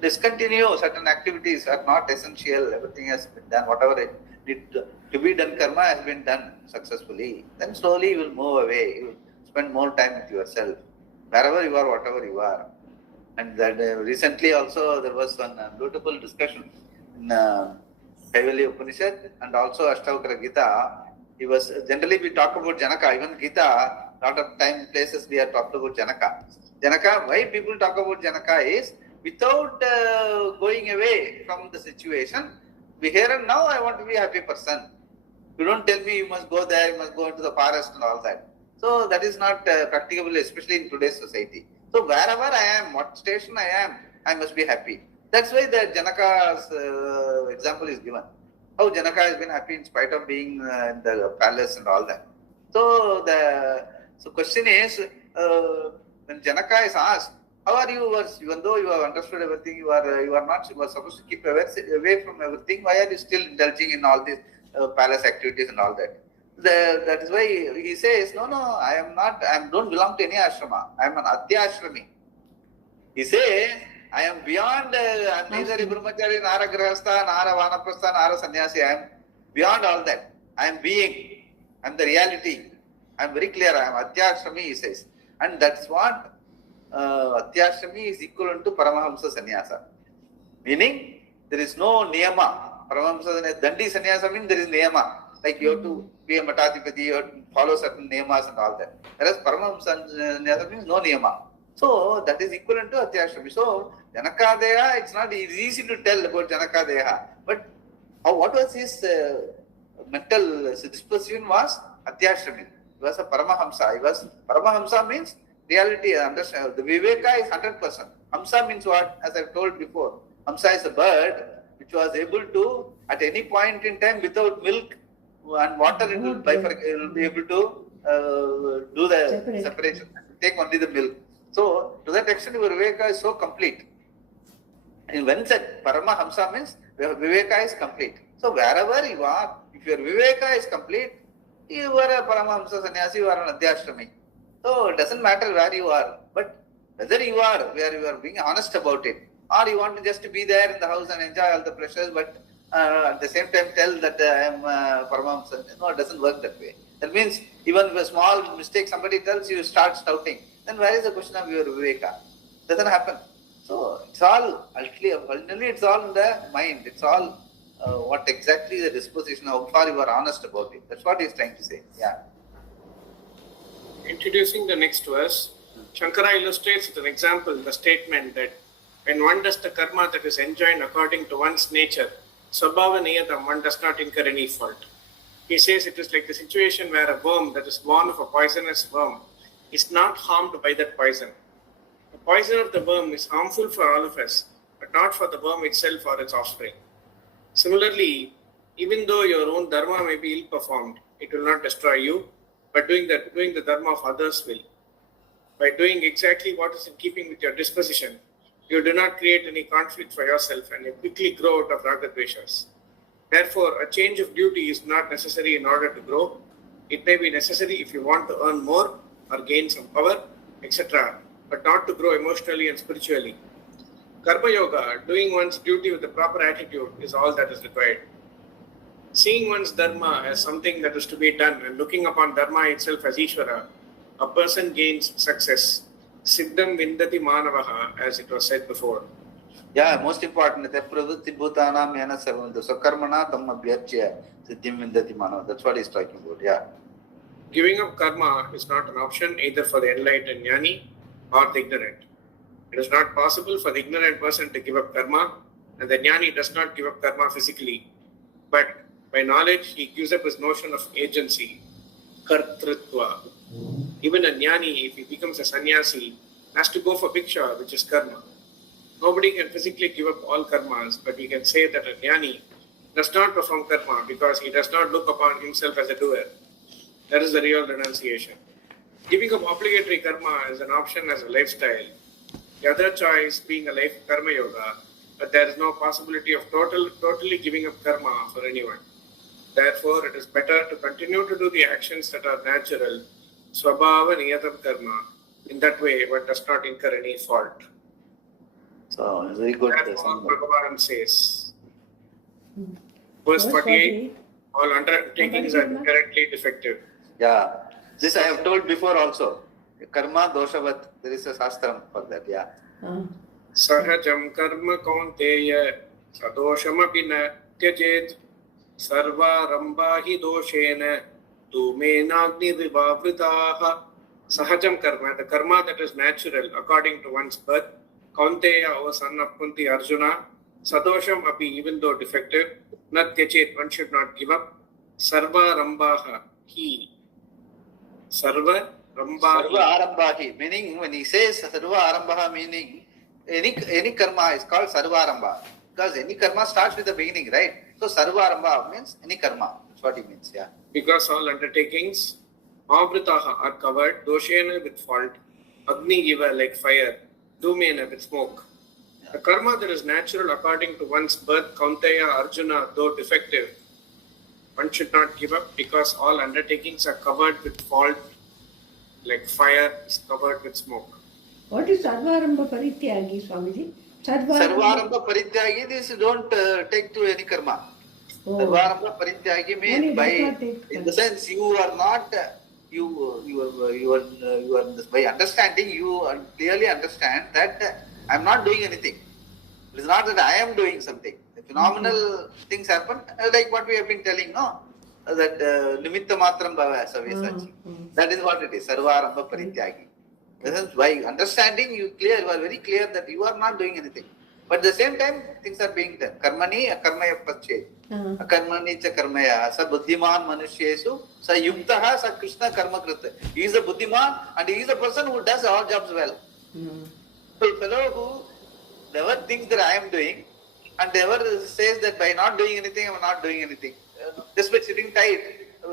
discontinue certain activities are not essential. Everything has been done. Whatever it need to be done, karma has been done successfully. Then slowly you will move away. You will spend more time with yourself, wherever you are, whatever you are. And that recently also there was one beautiful discussion in Kaivalya Upanishad and also Ashtavakra Gita. He was generally we talk about Janaka. Even Gita, lot of time places we are talked about Janaka. Janaka. Why people talk about Janaka is without going away from the situation. We here and now I want to be a happy person. You don't tell me you must go there, you must go into the forest and all that. So that is not practicable, especially in today's society. So wherever I am, what station I am, I must be happy. That's why the Janaka's example is given. How Janaka has been happy in spite of being in the palace and all that. So the question is, when Janaka is asked, how are you? Even though you have understood everything, you are supposed to keep away from everything. Why are you still indulging in all these palace activities and all that? That is why he says, no, I am not. I don't belong to any ashrama. I am an atyashrami. He says, I am beyond. I am neither a brahmachari, nor a grihastha, nor a vanaprastha, nor a sannyasi. I am beyond all that. I am being. I am the reality. I am very clear. I am atyashrami. He says, and that's what atyashrami is equivalent to Paramahamsa sannyasa. Meaning there is no niyama. Paramahamsa dandi sannyasa means there is niyama. Like you have to be a matadipati, you have to follow certain niyamas and all that. Whereas Paramahamsa sannyasa means no niyama. So that is equivalent to atyashrami. So Janakadeha, it's easy to tell about Janakadeha. But what was his mental disposition was atyashrami. He was a Paramahamsa. Paramahamsa means reality, understand. The Viveka is 100%. Hamsa means what? As I've told before, Hamsa is a bird which was able to, at any point in time, without milk and water, it will be able to do the separation. Take only the milk. So, to that extent, your Viveka is so complete. And when said Paramahamsa means Viveka is complete. So, wherever you are, if your Viveka is complete, you are a Paramahamsa sannyasi, you are an Adyashrami. So, it doesn't matter where you are, but whether you are, where you are being honest about it, or you want to just be there in the house and enjoy all the pleasures, but at the same time tell that I am Paramahamsa. No, it doesn't work that way. That means even if a small mistake somebody tells you, start shouting. Then where is the question of your Viveka? Doesn't happen. So it's all ultimately it's all in the mind. It's all what exactly the disposition, how far you are honest about it. That's what he's trying to say. Yeah. Introducing the next verse, Shankara illustrates with an example the statement that when one does the karma that is enjoined according to one's nature, Swabhava Niyatam, one does not incur any fault. He says it is like the situation where a worm that is born of a poisonous worm is not harmed by that poison. The poison of the worm is harmful for all of us, but not for the worm itself or its offspring. Similarly, even though your own dharma may be ill-performed, it will not destroy you, but doing the dharma of others will. By doing exactly what is in keeping with your disposition, you do not create any conflict for yourself and you quickly grow out of raga dveshas. Therefore, a change of duty is not necessary in order to grow. It may be necessary if you want to earn more or gain some power, etc., but not to grow emotionally and spiritually. Karma Yoga, doing one's duty with the proper attitude, is all that is required. Seeing one's dharma as something that is to be done and looking upon dharma itself as Ishvara, a person gains success. Siddham vindati manavaha, as it was said before. Yeah, most important. That pravritti bhutanam yana sarvanta. So karmana tamma abhyarchya siddhim vindati manava. That's what he's talking about. Yeah. Giving up karma is not an option either for the enlightened jnani or the ignorant. It is not possible for the ignorant person to give up karma, and the jnani does not give up karma physically. But by knowledge, he gives up his notion of agency, kartritva. Even a jnani, if he becomes a sannyasi, has to go for bhiksha, which is karma. Nobody can physically give up all karmas, but we can say that a jnani does not perform karma because he does not look upon himself as a doer. That is the real renunciation. Giving up obligatory karma is an option as a lifestyle. The other choice being a life karma yoga, but there is no possibility of totally giving up karma for anyone. Therefore, it is better to continue to do the actions that are natural, swabhava niyatam karma. In that way, one does not incur any fault. So, very good. Therefore, Bhagavan says, verse 48, all undertakings are inherently defective. Yeah, this I have told before also. Karma doshavat, there is a shastram for that, yeah. Sahajam karma kaunteya sadoshamapi na tyajed sarva rambahi doshena tumenagni vivavritaha. Sahajam karma, the karma that is natural according to one's birth. Kaunteya, O son of Kunti Arjuna, sadosham api, even though defective, na tyajed, one should not give up. Sarva rambaha, he. Sarva Rambahi. Sarva Arambahi, meaning when he says Sarva Arambaha, meaning any karma is called Sarva Arambha. Because any karma starts with the beginning, right? So Sarva Arambha means any karma. That's what he means, yeah. Because all undertakings, Avritaha, are covered, Doshena with fault, Agni Iva like fire, Dhumena with smoke. The karma that is natural according to one's birth, Kaunteya, Arjuna, though defective, one should not give up because all undertakings are covered with fault, like fire is covered with smoke. What is Sarvarambha Parityagi, Swamiji? Sarvarambha Parityagi, this don't take to any karma. Oh. Sarvarambha Parityagi means by, in the sense you are not, you are by understanding, you clearly understand that I am not doing anything. It is not that I am doing something. Phenomenal things happen, like what we have been telling, no? That nimitta matram bhava savesachi. That is what it is, sarvarambha parityagi. By understanding, you are very clear that you are not doing anything. But at the same time, things are being done. Karmani akarmaya pache. Akarmani cha karmaya. Sa buddhiman manushyesu. Sa yuktaha sa krishna karma krita. He is a buddhiman and he is a person who does all jobs well. So a fellow who never thinks that I am doing, and never says that by not doing anything, I am not doing anything. Just by sitting tight,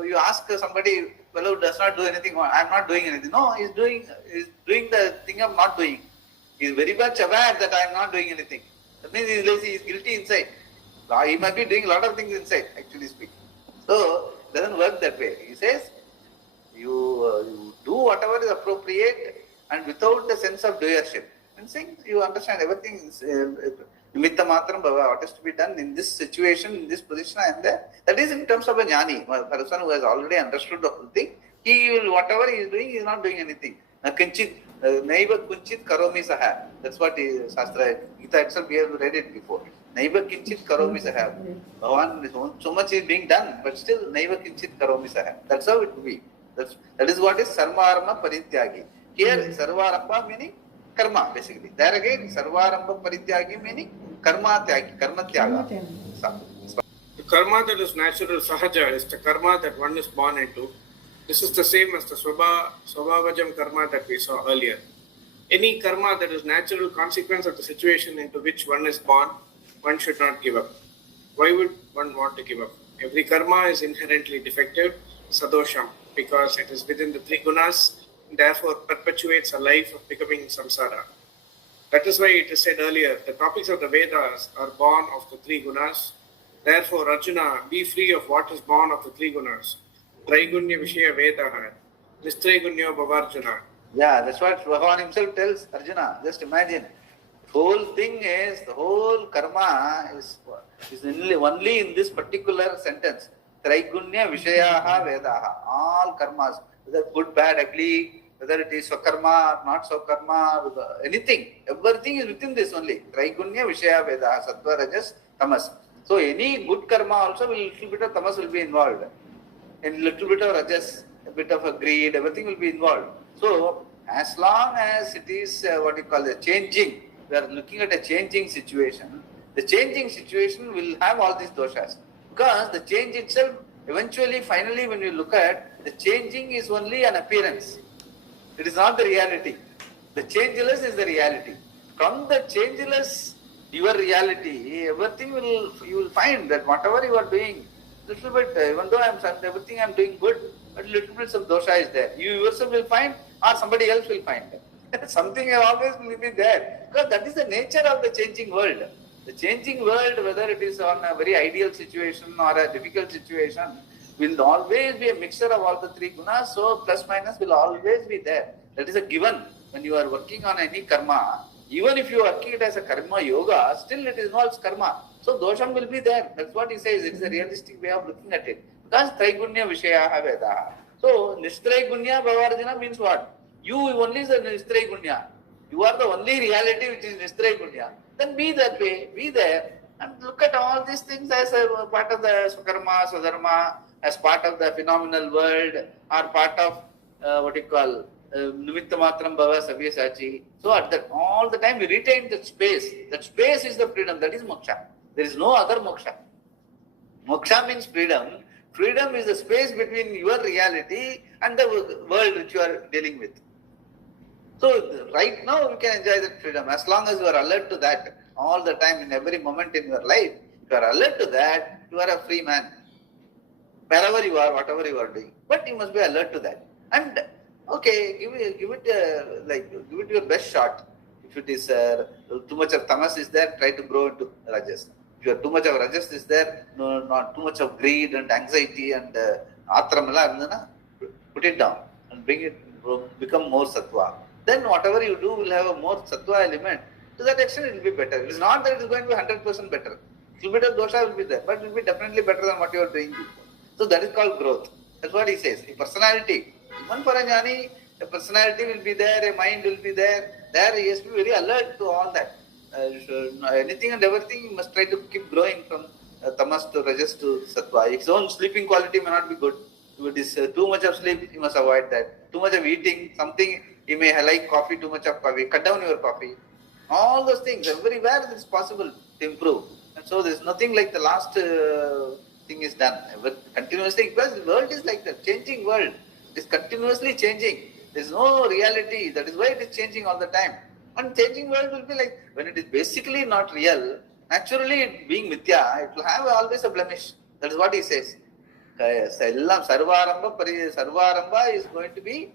you ask somebody, fellow who does not do anything, I am not doing anything. No, he is doing the thing I am not doing. He is very much aware that I am not doing anything. That means he is lazy, he is guilty inside. He might be doing a lot of things inside, actually speaking. So, it doesn't work that way. He says, you do whatever is appropriate and without the sense of doership. And saying, you understand everything is nimitta matram bhava, what is to be done in this situation, in this position and there. That is in terms of a jnani, a person who has already understood the whole thing. He will, whatever he is doing, he is not doing anything. Kinchit, naiva kunchit karomi saha. That's what Shastra, Gita itself, we have read it before. Naiva kinchit karomi saha. Bhagavan, so much is being done, but still naiva kinchit karomi saha. That's how it will be. That is what is sarvarambha parityagi. Here, sarvarambha meaning karma, basically. There again, sarvarambha parityagi meaning karma tyagi, karma tyaga. The karma that is natural, sahaja, is the karma that one is born into. This is the same as the swabhavajam karma that we saw earlier. Any karma that is natural consequence of the situation into which one is born, one should not give up. Why would one want to give up? Every karma is inherently defective, sadosham, because it is within the three gunas, therefore perpetuates a life of becoming samsara. That is why it is said earlier, the topics of the Vedas are born of the three gunas. Therefore, Arjuna, be free of what is born of the three gunas. Traigunya Vishaya Vedaha, Nistraigunya Bhavarjuna. Yeah, that's what Bhagavan himself tells Arjuna. Just imagine. The whole thing is, the whole karma is only in this particular sentence. Traigunya Vishayaha Vedaha. All karmas, whether good, bad, ugly, whether it is Swakarma, not Swakarma, anything. Everything is within this only. Traigunya Vishaya Vedaha, Sattva, Rajas, Tamas. So any good karma also, will little bit of tamas will be involved. And little bit of rajas, a bit of a greed, everything will be involved. So, as long as it is changing, we are looking at a changing situation, the changing situation will have all these doshas. Because the change itself, eventually, finally, when you look at, the changing is only an appearance. It is not the reality. The changeless is the reality. From the changeless, your reality, everything you will find that whatever you are doing, little bit, even though everything I am doing good, but little bit of dosha is there. You yourself will find, or somebody else will find. Something always will be there. Because that is the nature of the changing world. The changing world, whether it is on a very ideal situation or a difficult situation, will always be a mixture of all the three gunas. So plus minus will always be there. That is a given. When you are working on any karma, even if you are working it as a karma yoga, still it involves karma. So dosham will be there. That's what he says. It is a realistic way of looking at it. Because traigunya vishayaha vedaha. So nistraigunya bhavarjana means what? You only is a nistraigunya. You are the only reality which is nistraigunya. Then be that way, be there, and look at all these things as a part of the karma, swadharma, as part of the phenomenal world, or part of Nimitta matram bhava savyasachi. So at that, all the time we retain that space. That space is the freedom. That is moksha. There is no other moksha. Moksha means freedom. Freedom is the space between your reality and the world which you are dealing with. So right now we can enjoy that freedom. As long as you are alert to that all the time, in every moment in your life, if you are alert to that, you are a free man. Wherever you are, whatever you are doing. But you must be alert to that. And okay, give it your best shot. If it is too much of tamas is there, try to grow into rajas. If you are too much of rajas is there, no, not too much of greed and anxiety and atramala, put it down and bring it, become more sattva. Then whatever you do will have a more sattva element. To that extent, it will be better. It is not that it is going to be 100% better. A little bit of dosha will be there, but it will be definitely better than what you are doing before. So that is called growth. That's what he says. A personality. Even for a jnani, a personality will be there, a mind will be there. There he has to be very alert to all that. Anything and everything, you must try to keep growing from tamas to rajas to sattva. His own sleeping quality may not be good. If it is too much of sleep, you must avoid that. Too much of eating, something, you may like coffee, too much of coffee. Cut down your coffee. All those things, everywhere it is possible to improve. And so there is nothing like the last thing is done. Continuously, because the world is like that, changing world. It is continuously changing. There is no reality. That is why it is changing all the time. And changing world will be like, when it is basically not real, naturally it being mithya, it will have always a blemish. That is what he says. Sarvaramba is going to be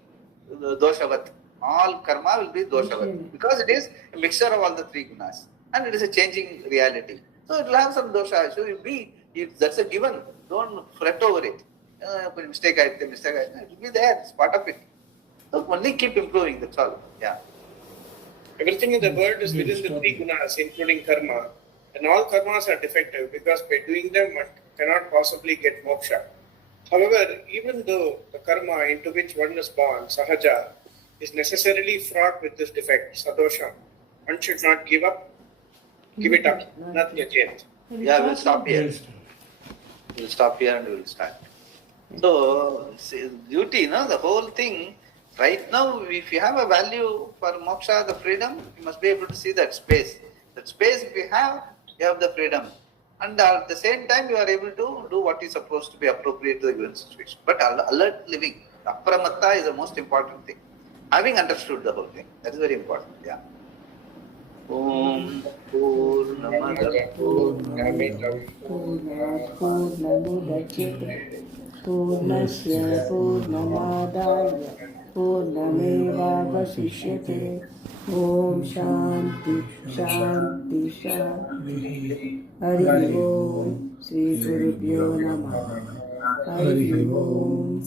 doshavat. All karma will be doshavat. Because it is a mixture of all the three gunas. And it is a changing reality. So it will have some dosha. So that's a given. Don't fret over it. Mistake, it will be there. It's part of it. So only keep improving. That's all. Yeah. Everything in the world is within the three gunas, including karma. And all karmas are defective because by doing them one cannot possibly get moksha. However, even though the karma into which one is born, sahaja, is necessarily fraught with this defect, sadosha, one should not give up, give it up, not yet. Yeah, we'll stop here. We'll stop here and we'll start. So, duty, the whole thing, right now, if you have a value for moksha, the freedom, you must be able to see that space. That space, if you have the freedom. And at the same time, you are able to do what is supposed to be appropriate to the given situation. But alert living, apramatta is the most important thing. Having understood the whole thing, that is very important. Yeah. Om Purnamada Purnamidam Purnamudachyate Purnasya Purnamadaya Purnamevavasishyate Om Shanti Shanti Shanti Hari Om Sri Gurubhyo Namaha Hari Om